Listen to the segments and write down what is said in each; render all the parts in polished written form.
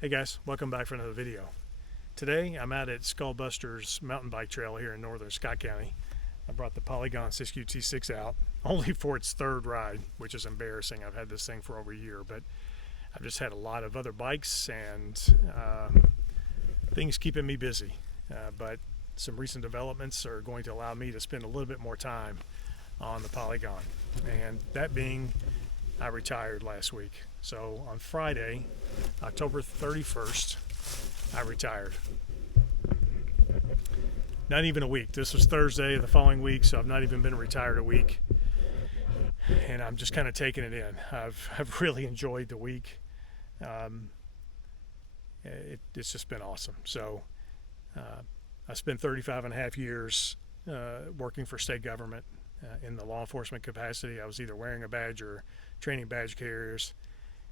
Hey guys, welcome back for another video. Today I'm out at Skullbusters mountain bike trail here in northern Scott County. I brought the Polygon Siskiyou T6 out, only for its third ride, which is embarrassing. I've had this thing for over a year, but I've just had a lot of other bikes and things keeping me busy. But some recent developments are going to allow me to spend a little bit more time on the Polygon. And that being, I retired last week. So on Friday, October 31st, I retired. Not even a week. This was Thursday of the following week, so I've not even been retired a week. And I'm just kind of taking it in. I've really enjoyed the week. It's just been awesome. So I spent 35 and a half years working for state government in the law enforcement capacity. I was either wearing a badge or training badge carriers.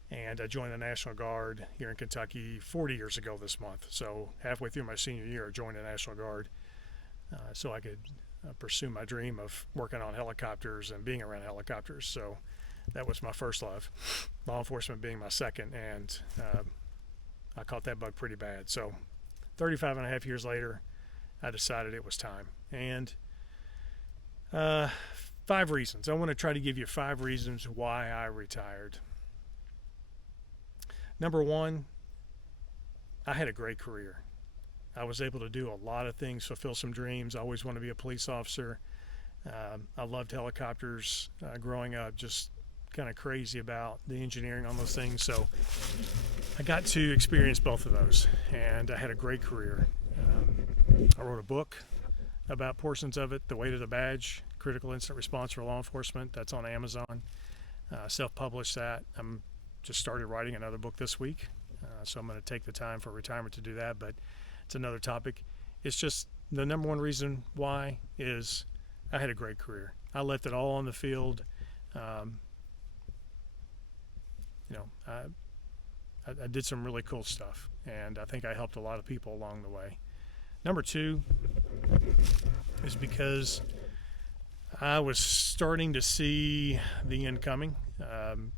And I joined the National Guard here in Kentucky 40 years ago this month. So halfway through my senior year, I joined the National Guard so I could pursue my dream of working on helicopters and being around helicopters. So that was my first love, law enforcement being my second, and I caught that bug pretty bad. So 35 and a half years later, I decided it was time. And 5 reasons. I want to try to give you 5 reasons why I retired. Number 1, I had a great career. I was able to do a lot of things, fulfill some dreams. I always wanted to be a police officer. I loved helicopters growing up, just kind of crazy about the engineering on those things. So I got to experience both of those, and I had a great career. I wrote a book about portions of it, The Weight of the Badge, Critical Incident Response for Law Enforcement. That's on Amazon. Self-published that. I'm just started writing another book this week, so I'm going to take the time for retirement to do that, but it's another topic. It's just the number 1 reason why is I had a great career. I left it all on the field. I did some really cool stuff, and I think I helped a lot of people along the way. Number 2 is because I was starting to see the end coming.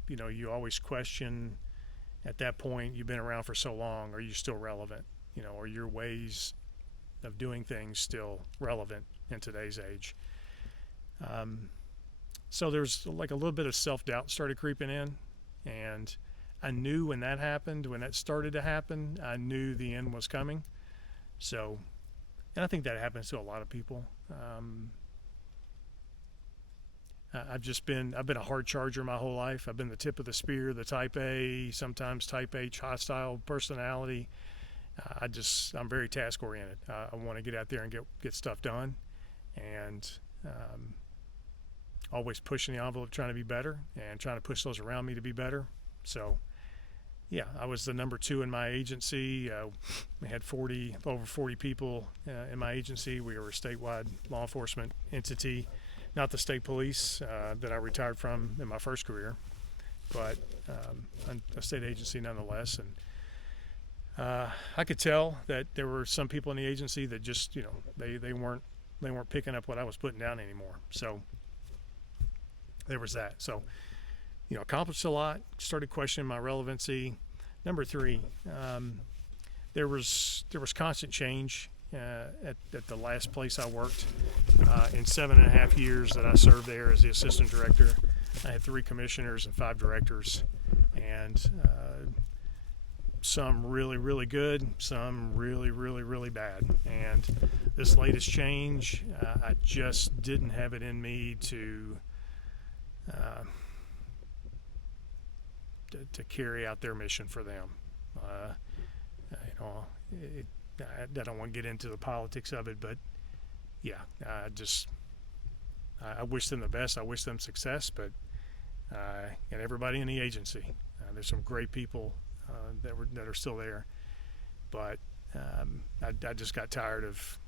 You always question at that point, you've been around for so long, are you still relevant? Are your ways of doing things still relevant in today's age? So there's like a little bit of self-doubt started creeping in, and I knew when that happened, when that started to happen, I knew the end was coming. So, and I think that happens to a lot of people. I've been a hard charger my whole life. I've been the tip of the spear, the type A, sometimes type H hostile personality. I'm very task oriented. I want to get out there and get stuff done, and always pushing the envelope, trying to be better and trying to push those around me to be better. So yeah, I was the number 2 in my agency. We had over 40 people in my agency. We were a statewide law enforcement entity. Not the state police that I retired from in my first career, but a state agency nonetheless. And I could tell that there were some people in the agency that just, they weren't picking up what I was putting down anymore. So there was that. So, accomplished a lot, started questioning my relevancy. Number 3, there was constant change at the last place I worked. In 7.5 years that I served there as the assistant director, I had 3 commissioners and 5 directors, and some really, really good, some really, really, really bad. And this latest change, I just didn't have it in me to carry out their mission for them. I don't want to get into the politics of it, but yeah, I wish them the best. I wish them success, but and everybody in the agency, there's some great people that are still there, but I just got tired of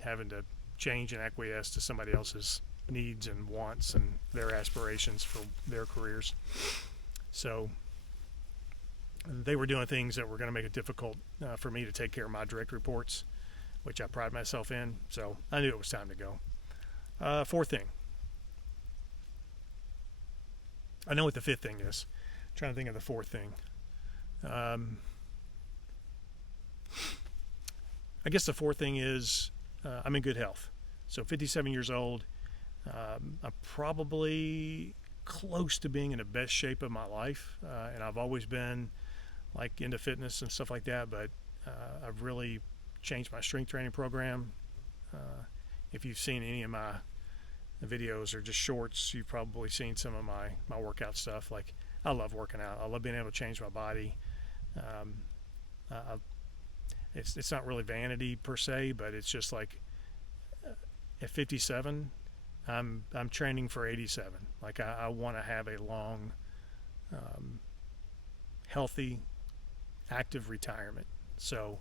having to change and acquiesce to somebody else's needs and wants and their aspirations for their careers. So they were doing things that were going to make it difficult for me to take care of my direct reports, which I pride myself in. So I knew it was time to go. 4th thing. I know what the 5th thing is. I'm trying to think of the 4th thing. I guess the fourth thing is I'm in good health. So 57 years old, I'm probably close to being in the best shape of my life, and I've always been like into fitness and stuff like that, but I've really changed my strength training program. If you've seen any of my videos or just shorts, you've probably seen some of my workout stuff. Like, I love working out. I love being able to change my body. It's not really vanity per se, but it's just like at 57, I'm training for 87. Like, I want to have a long, healthy, active retirement. So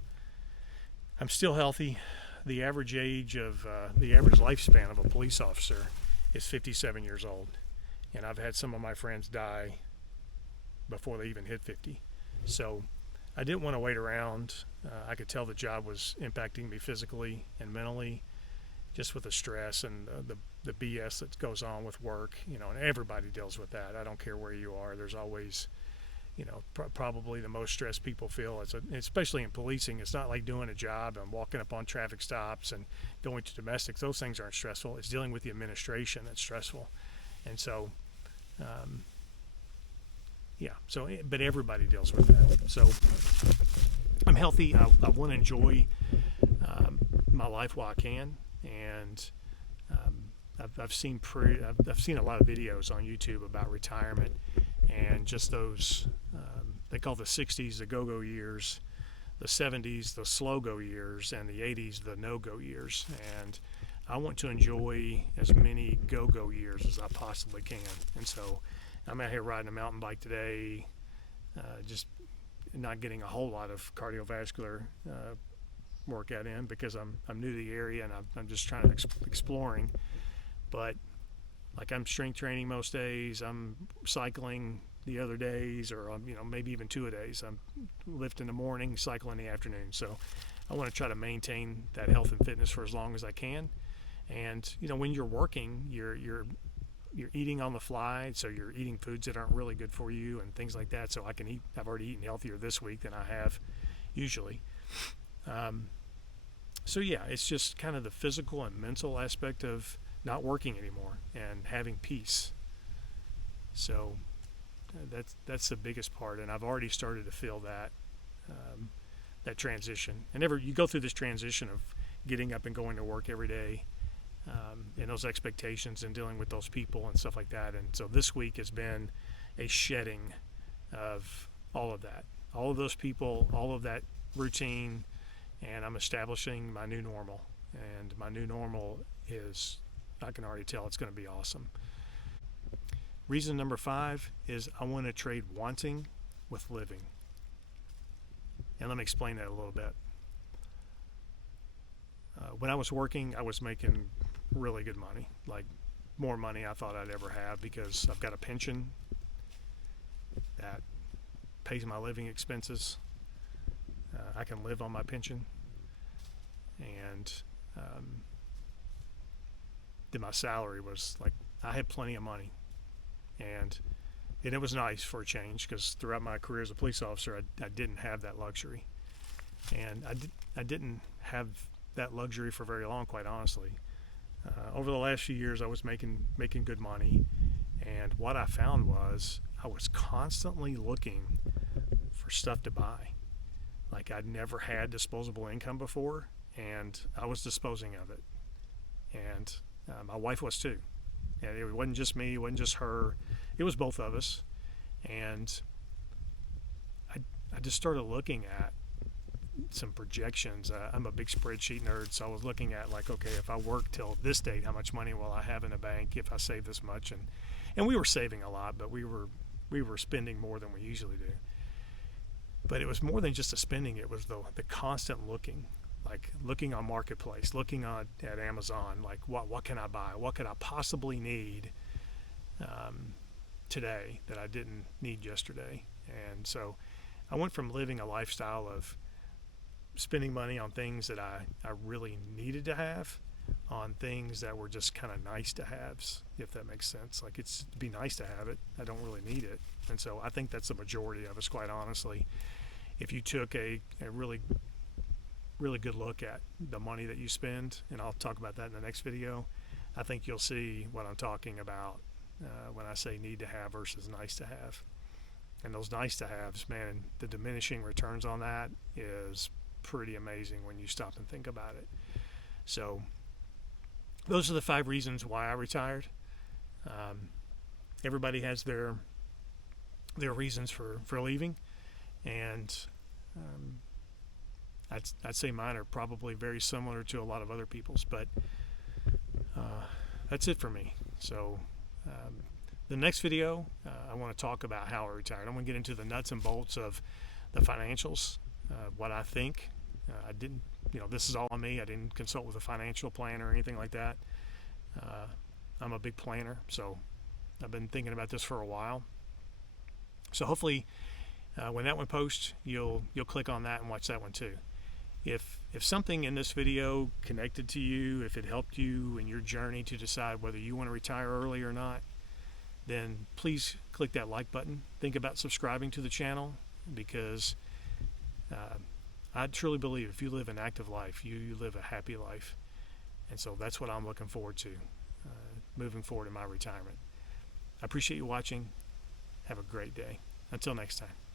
I'm still healthy. The average age of the average lifespan of a police officer is 57 years old, and I've had some of my friends die before they even hit 50. So I didn't want to wait around. I could tell the job was impacting me physically and mentally, just with the stress and the BS that goes on with work, and everybody deals with that. I don't care where you are. There's always, probably the most stress people feel, especially in policing. It's not like doing a job and walking up on traffic stops and going to domestics. Those things aren't stressful. It's dealing with the administration that's stressful. And so, but everybody deals with that. So I'm healthy. I want to enjoy my life while I can. And I've seen a lot of videos on YouTube about retirement and just those, they call the 60s the go-go years, the 70s the slow-go years, and the 80s the no-go years. And I want to enjoy as many go-go years as I possibly can. And so I'm out here riding a mountain bike today, just not getting a whole lot of cardiovascular workout in because I'm new to the area and I'm just trying to exploring. But like, I'm strength training most days. I'm cycling the other days, or maybe even 2 a days. I'm lift in the morning, cycle in the afternoon. So I want to try to maintain that health and fitness for as long as I can. And when you're working, you're eating on the fly, so you're eating foods that aren't really good for you and things like that. So I've already eaten healthier this week than I have usually. So yeah, it's just kind of the physical and mental aspect of not working anymore and having peace. So that's the biggest part, and I've already started to feel that transition. And you go through this transition of getting up and going to work every day, and those expectations and dealing with those people and stuff like that. And so this week has been a shedding of all of that, all of those people, all of that routine, and I'm establishing my new normal. And my new normal is, I can already tell it's going to be awesome. Reason number 5 is I want to trade wanting with living. And let me explain that a little bit. When I was working, I was making really good money, like more money I thought I'd ever have, because I've got a pension that pays my living expenses. I can live on my pension, and then my salary was like, I had plenty of money, and it was nice for a change, because throughout my career as a police officer, I didn't have that luxury, and I didn't have that luxury for very long, quite honestly. Over the last few years, I was making good money, and what I found was I was constantly looking for stuff to buy. Like, I'd never had disposable income before, and I was disposing of it. And my wife was too. And it wasn't just me, it wasn't just her, it was both of us. And I just started looking at some projections. I'm a big spreadsheet nerd, so I was looking at, like, okay, if I work till this date, how much money will I have in the bank if I save this much? And we were saving a lot, but we were spending more than we usually do. But it was more than just the spending. It was the constant looking, like looking on Marketplace, looking at Amazon, like what can I buy? What could I possibly need today that I didn't need yesterday? And so I went from living a lifestyle of spending money on things that I really needed to have, on things that were just kind of nice to haves, if that makes sense. Like, it'd be nice to have it, I don't really need it. And so I think that's the majority of us, quite honestly. If you took a really really good look at the money that you spend, and I'll talk about that in the next video. I think you'll see what I'm talking about when I say need to have versus nice to have. And those nice to haves, man, the diminishing returns on that is pretty amazing when you stop and think about it. So those are the 5 reasons why I retired. Everybody has their reasons for leaving, and I'd say mine are probably very similar to a lot of other people's, but that's it for me. So the next video, I want to talk about how I retired. I'm going to get into the nuts and bolts of the financials, what I think. I didn't, this is all on me. I didn't consult with a financial planner or anything like that. I'm a big planner, so I've been thinking about this for a while. So hopefully, when that one posts, you'll click on that and watch that one too. If something in this video connected to you, if it helped you in your journey to decide whether you want to retire early or not, then please click that like button. Think about subscribing to the channel, because I truly believe if you live an active life, you live a happy life. And so that's what I'm looking forward to moving forward in my retirement. I appreciate you watching. Have a great day. Until next time.